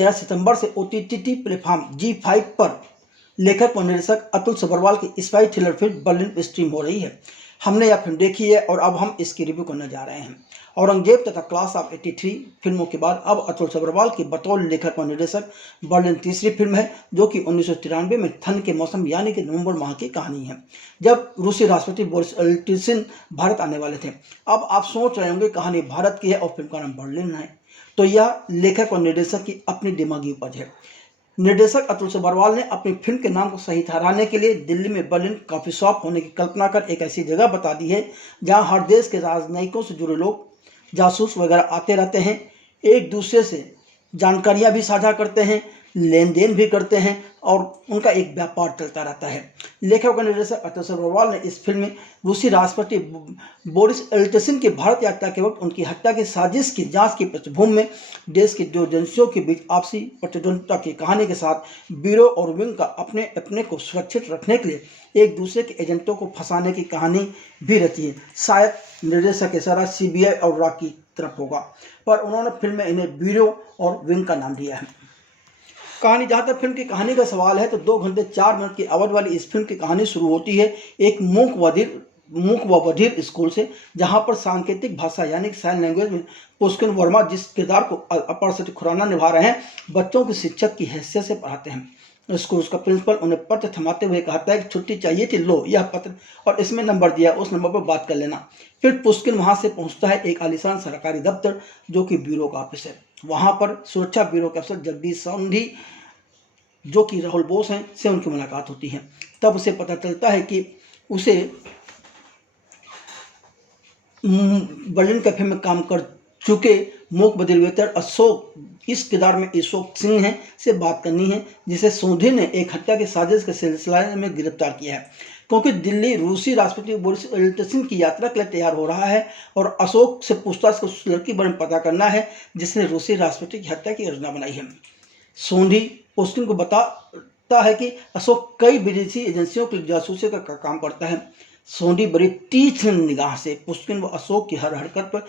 13 सितंबर से OTT platform G5 पर लेखक और निर्देशक अतुल सबरवाल की स्पाई थ्रिलर फिल्म बर्लिन पर स्ट्रीम हो रही है। हमने यह फिल्म देखी है और अब हम इसकी रिव्यू करने जा रहे हैं। औरंगजेब तथा क्लास ऑफ 83 फिल्मों के बाद अब अतुल सबरवाल की बतौर लेखक और निर्देशक बर्लिन तीसरी फिल्म है, जो कि 1993 में ठंड के मौसम यानी कि नवंबर माह की कहानी है, जब रूसी राष्ट्रपति बोरिस येल्त्सिन भारत आने वाले थे। अब आप सोच रहे होंगे कहानी भारत की है और फिल्म का नाम बर्लिन है, तो यह लेखक और निर्देशक की अपनी दिमागी उपज है। निर्देशक अतुल सबरवाल ने अपनी फिल्म के नाम को सही ठहराने के लिए दिल्ली में बर्लिन कॉफी शॉप होने की कल्पना कर एक ऐसी जगह बता दी है जहां हर देश के राजनयिकों से जुड़े लोग, जासूस वगैरह आते रहते हैं, एक दूसरे से जानकारियां भी साझा करते हैं, लेन देन भी करते हैं और उनका एक व्यापार चलता रहता है। लेखक और निर्देशक अतुल सबरवाल ने इस फिल्म में रूसी राष्ट्रपति बोरिस येल्त्सिन की भारत यात्रा के वक्त उनकी हत्या की साजिश की जांच की पृष्ठभूमि में देश की दो एजेंसियों के बीच आपसी प्रतिद्वंद्विता की कहानी के साथ ब्यूरो और विंग का अपने अपने को सुरक्षित रखने के लिए एक दूसरे के एजेंटों को फंसाने की कहानी भी रहती है। शायद निर्देशक इशारा CBI और रॉ की तरफ होगा, पर उन्होंने फिल्म में इन्हें ब्यूरो और विंग का नाम दिया है। कहानी, जहाँ तक फिल्म की कहानी का सवाल है, तो 2 घंटे 4 मिनट की अवधि वाली इस फिल्म की कहानी शुरू होती है एक मूक व बधिर स्कूल से, जहाँ पर सांकेतिक भाषा यानी साइन लैंग्वेज में पुष्किन वर्मा, जिस किरदार को अपर सती खुराना निभा रहे हैं, बच्चों के शिक्षक की हैसियत से पढ़ाते हैं। स्कूल का प्रिंसिपल उन्हें पत्र थमाते हुए कहता है कि छुट्टी चाहिए थी, लो यह पत्र और इसमें नंबर दिया, उस नंबर पर बात कर लेना। फिर पुष्किन वहाँ से पहुँचता है एक आलीशान सरकारी दफ्तर, जो कि ब्यूरो का ऑफिस है। वहाँ पर सुरक्षा ब्यूरो के अफसर जगदीश सोंधी, जो कि राहुल बोस हैं, से उनकी मुलाकात होती है। तब उसे पता चलता है कि उसे बर्लिन कैफे में काम कर चुके मूक बधिर वेटर अशोक, इस किरदार में अशोक सिंह हैं, से बात करनी है, जिसे सोंधी ने एक हत्या की साजिश के सिलसिले में गिरफ्तार किया है। क्योंकि दिल्ली रूसी राष्ट्रपति बोरिस येल्त्सिन की यात्रा के लिए तैयार हो रहा है और अशोक से पूछताछ को उस लड़की बारे में पता करना है जिसने रूसी राष्ट्रपति की हत्या की योजना बनाई है। सोंधी पुष्किन को बताता है कि अशोक कई विदेशी एजेंसियों के जासूसी का काम करता है। सोंधी बड़ी तीक्ष्ण निगाह से पुष्किन व अशोक की हर हरकत पर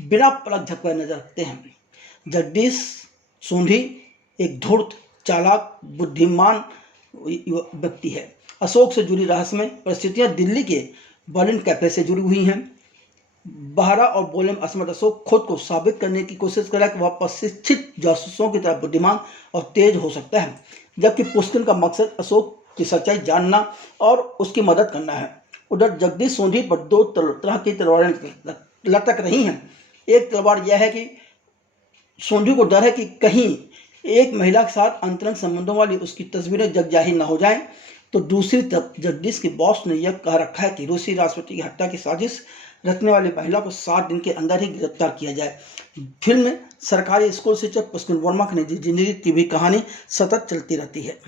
बिना पलक झपकाए नजर रखते हैं। जगदीश सोंधी एक धूर्त, चालाक, बुद्धिमान व्यक्ति है। अशोक से जुड़ी रहस्यमय परिस्थितियां दिल्ली के बर्लिन कैफे से जुड़ी हुई हैं। बहरा और बोलने में असमर्थ अशोक खुद को साबित करने की कोशिश कर रहा है कि वह प्रशिक्षित जासूसों की तरह बुद्धिमान और तेज हो सकता है, जबकि पुष्किन का मकसद अशोक की सच्चाई जानना और उसकी मदद करना है। उधर जगदीश सोंधी पर 2 तरह की तलवारें लटक रही हैं। एक तलवार यह है कि सोंधी को डर है कि कहीं एक महिला के साथ अंतरंग संबंधों वाली उसकी तस्वीरें जग जाहिर न हो जाएं, तो दूसरी तरफ जगदीश के बॉस ने यह कह रखा है कि रूसी राष्ट्रपति की हत्या की साजिश रचने वाली महिला को 7 दिन के अंदर ही गिरफ्तार किया जाए। फिल्म में सरकारी स्कूल शिक्षक पुष्किन वर्मा की निजी जिंदगी की भी कहानी सतत चलती रहती है।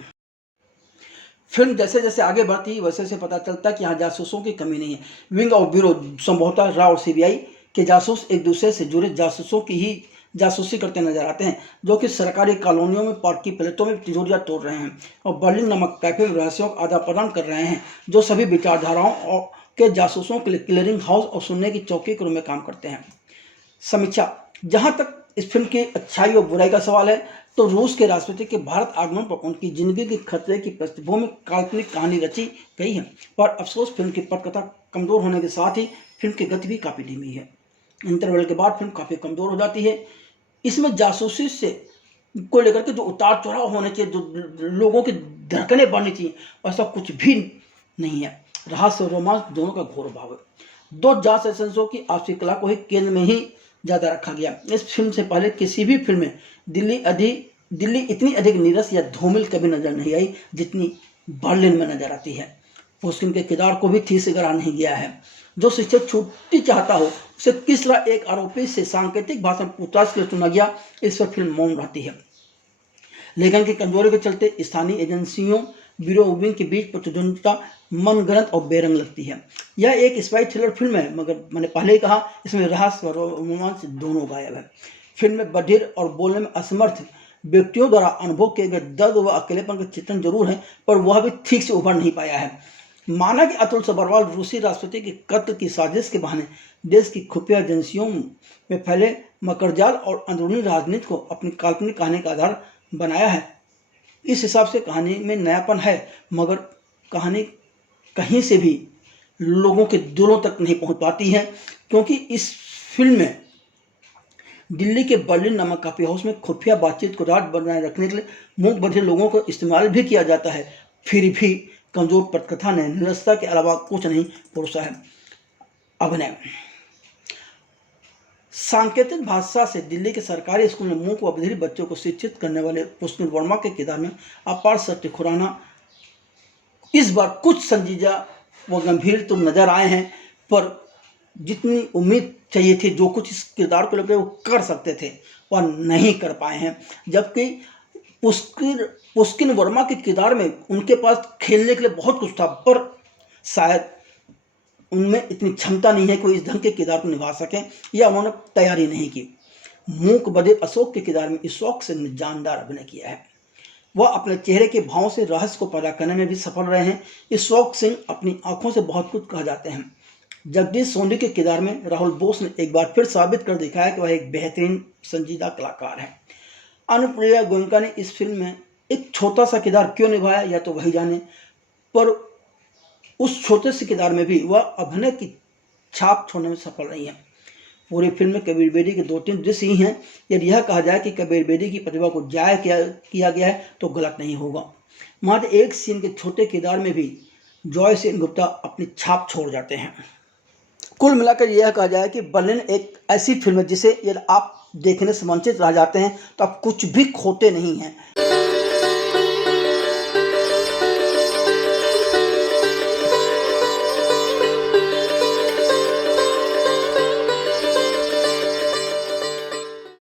फिल्म जैसे जैसे आगे बढ़ती है वैसे वैसे पता चलता है कि यहाँ जासूसों की कमी नहीं है। विंग और ब्यूरो, संभवतः रॉ और CBI के जासूस एक दूसरे से जुड़े जासूसों की ही जासूसी करते नजर आते हैं, जो कि सरकारी कॉलोनियों में पार्क की प्लेटों में तिजोरियां तोड़ रहे हैं और बर्लिन नामक कैफे में रहस्यों का आदान प्रदान कर रहे हैं, जो सभी विचारधाराओं के जासूसों के लिए क्लियरिंग हाउस और सुनने की चौकी के रूप में काम करते हैं। समीक्षा, जहाँ तक इस फिल्म की अच्छाई और बुराई का सवाल है, तो रूस के राष्ट्रपति के भारत आगमन पर उनकी जिंदगी के खतरे की पृष्ठभूमि में काल्पनिक कहानी रची गई है, पर अफसोस फिल्म की पटकथा कमजोर होने के साथ ही फिल्म की गति भी काफ़ी धीमी है। इंटरवल के बाद फिल्म काफ़ी कमजोर हो जाती है। इसमें जासूसी से को लेकर के जो उतार चढ़ाव होने चाहिए, जो लोगों की धड़कनें बढ़नी चाहिए, ऐसा कुछ भी नहीं है। रहस्य और रोमांस दोनों का घोर अभाव है। 2 जांच एजेंसियों की आपसी कला को ही केंद्र में ही ज़्यादा रखा गया। इस फिल्म से पहले किसी भी फिल्म में दिल्ली इतनी अधिक नीरस या धूमिल कभी नजर नहीं आई जितनी बर्लिन में नजर आती है। पुष्किन के किरदार को भी ठीक से गढ़ा नहीं गया है। जो शिक्षक छुट्टी चाहता हो, उसे किस तरह एक आरोपी से सांकेतिक भाषा में पूछताछ के लिए चुना गया, इस पर फिल्म मौन रहती है। लेखन की कमजोरी के चलते स्थानीय एजेंसियों, ब्यूरो विंग के बीच प्रतिद्वंद्विता मनगढ़ंत और बेरंग लगती है। यह एक स्पाई थ्रिलर फिल्म है, मगर मैंने पहले ही कहा इसमें रहस्य और रोमांच दोनों गायब है। फिल्म में बधिर और बोलने में असमर्थ व्यक्तियों द्वारा अनुभव किए गए दर्द व अकेलेपन का चित्रण जरूर है, पर वह भी ठीक से उभर नहीं पाया है। माना कि अतुल सबरवाल रूसी राष्ट्रपति के कत्ल की साजिश के बहाने देश की खुफिया एजेंसियों में फैले मकड़जाल और अंदरूनी राजनीति को अपनी काल्पनिक कहानी का आधार बनाया है। इस हिसाब से कहानी में नयापन है, मगर कहानी कहीं से भी लोगों के दिलों तक नहीं पहुंच पाती है, क्योंकि इस फिल्म में दिल्ली के बर्लिन नामक कॉफी हाउस में खुफिया बातचीत को राज बनाए रखने के लिए मूक बधिर लोगों को इस्तेमाल भी किया जाता है। फिर भी कमजोर पटकथा ने निरस्ता के अलावा कुछ नहीं परोसा है। अभिनय। सांकेतिक भाषा से दिल्ली के सरकारी स्कूल में मूक व बधिर बच्चों को शिक्षित करने वाले पुष्किन वर्मा के किरदार में अपार सत्य खुराना इस बार कुछ संजीदा व गंभीर तो नजर आए हैं, पर जितनी उम्मीद चाहिए थी, जो कुछ इस किरदार को लेकर वो कर सकते थे, वह नहीं कर पाए हैं। जबकि पुष्किन वर्मा के किरदार में उनके पास खेलने के लिए बहुत कुछ था, पर शायद उनमें इतनी क्षमता नहीं है कि वो इस ढंग के किरदार को निभा सकें, या उन्होंने तैयारी नहीं की। मूक बधिर अशोक के किरदार में इशोक सिंह ने जानदार अभिनय किया है। वह अपने चेहरे के भावों से रहस्य को पैदा करने में भी सफल रहे हैं। इशोक सिंह अपनी आंखों से बहुत कुछ कह जाते हैं। जगदीश सोंडी के किरदार में राहुल बोस ने एक बार फिर साबित कर दिखाया कि वह एक बेहतरीन संजीदा कलाकार है। अनुप्रिया गोयनका ने इस फिल्म में एक छोटा सा किरदार क्यों निभाया, या तो वही जाने, पर उस छोटे से किरदार में भी वह अभिनय की छाप छोड़ने में सफल रही है। पूरी फिल्म में कबीर बेदी के 2-3 दृश्य ही हैं। यदि यह कहा जाए कि कबीर बेदी की प्रतिभा को जाया किया गया है तो गलत नहीं होगा। मात्र एक सीन के छोटे किरदार में भी जॉय सेन गुप्ता अपनी छाप छोड़ जाते हैं। कुल मिलाकर यह कहा जाए कि बर्लिन एक ऐसी फिल्म है जिसे यदि आप देखने से वंचित रह जाते हैं तो आप कुछ भी खोते नहीं हैं।